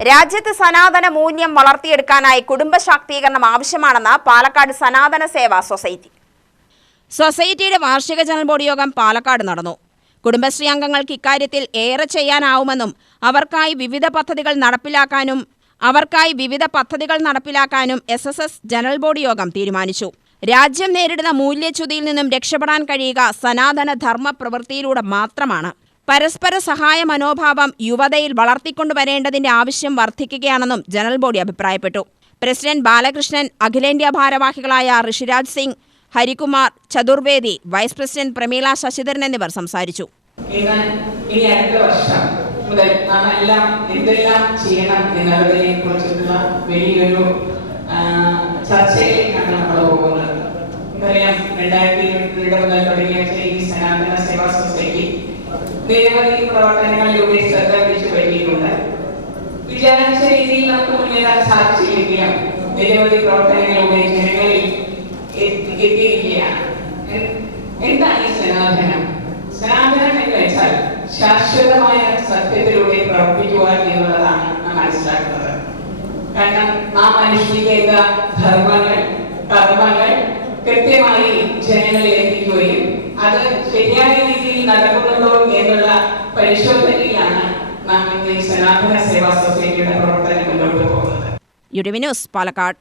രാജ്യത്ത് സനാതന മൂല്യം വളർത്തിയെടുക്കാനായി കുടുംബശാക്തീകരണം ആവശ്യമാണെന്ന് പാലക്കാട് സനാതന സേവാ സൊസൈറ്റിയുടെ വാർഷിക ജനറൽ ബോഡി യോഗം പാലക്കാട് നടന്നു. കുടുംബശ്രീ അംഗങ്ങൾക്ക് ഇക്കാര്യത്തിൽ ഏറെ ചെയ്യാനാവുമെന്നും അവർക്കായി വിവിധ പദ്ധതികൾ നടപ്പിലാക്കാനും SSS ജനറൽ ബോഡി യോഗം തീരുമാനിച്ചു. രാജ്യം നേരിടുന്ന മൂല്യച്യുതിയിൽ നിന്നും രക്ഷപ്പെടാൻ കഴിയുക സനാതന ധർമ്മ പ്രവൃത്തിയിലൂടെ മാത്രമാണ്. പരസ്പര സഹായ മനോഭാവം യുവതയിൽ വളർത്തിക്കൊണ്ടുവരേണ്ടതിന്റെ ആവശ്യം വർദ്ധിക്കുകയാണെന്നും ജനറൽ ബോഡി അഭിപ്രായപ്പെട്ടു. പ്രസിഡന്റ് ബാലകൃഷ്ണൻ, അഖിലേന്ത്യാ ഭാരവാഹികളായ ഋഷിരാജ് സിംഗ്, ഹരികുമാർ ചതുർവേദി, വൈസ് പ്രസിഡന്റ് പ്രമീള ശശിധരൻ എന്നിവർ സംസാരിച്ചു. മുതൽ നാം എല്ലാം എന്തെല്ലാം ചെയ്യണം എന്നതിനെ കുറിച്ചുള്ള വലിയൊരു ചർച്ചയിലേക്കാണ് നമ്മൾ പോകുന്നത്. നമുക്കറിയാം, 2007 മുതൽ തുടങ്ങിയ ഈ സനാതന സേവാ സൊസൈറ്റി നിരവധി പ്രവർത്തനങ്ങളിലൂടെ ശ്രദ്ധ പിടിച്ചു വരികയുണ്ട്. വിചാരിച്ച രീതിയിൽ നമുക്ക് മുന്നേറാൻ സാധിച്ചില്ലെങ്കിലും നിരവധി പ്രവർത്തനങ്ങളിലൂടെ ജനങ്ങളിൽ എത്തിയിരിക്കുകയാണ്. എന്താണ് ഈ സനാതനം? സനാതനം എന്ന് വെച്ചാൽ ശാശ്വതമായ സത്യത്തിലൂടെ പ്രവർത്തിക്കുക എന്നുള്ളതാണ് നാം മനസ്സിലാക്കുന്നത്. കാരണം നാം അനുഷ്ഠിക്കേണ്ട ധർമ്മങ്ങൾ, കർമ്മങ്ങൾ കൃത്യമായി ജനങ്ങളിൽ എത്തിക്കുകയും അത് ശരിയായ രീതിയിൽ നടക്കുന്നുണ്ടോ എന്നുള്ള പരിശോധനയിലാണ് നാം ഇന്ന് ഈ സനാതന സേവാ സൊസൈറ്റിയുടെ പ്രവർത്തനം മുന്നോട്ട് പോകുന്നത്. UTV news, Palakkad.